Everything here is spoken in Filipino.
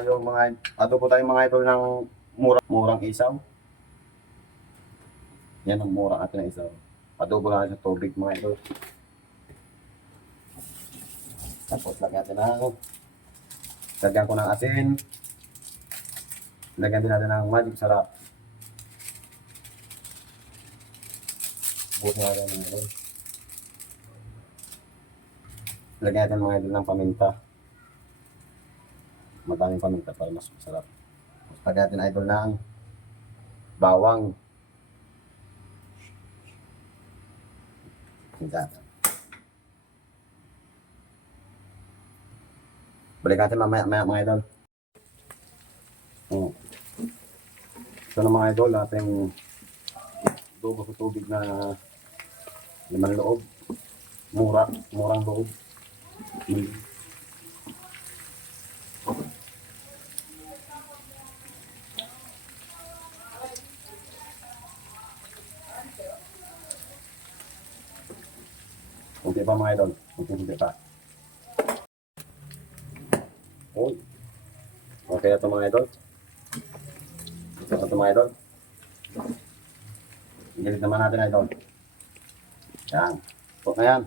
Yung mga adobo tayo mga idol ng murang isaw. Yan ang mura natin na isaw. Adobo lang sa tubig mga idol. Tapos lagyan ko ng asin. Lagyan din natin ng magic sarap. Bukin natin mga idol. Lagyan natin mga idol ng paminta. Madaming paminta para mas masarap. Lagyan natin idol ng bawang. Yan. Balik natin mamaya mga idol. Ito na mga idol, ating adobo sa tubig na limang loob. Murang loob. Kunti pa mga idol, kunti pa. Okay ito mga idol. Ito mga idol. Gilit naman natin idol. Yan. Ito na yan.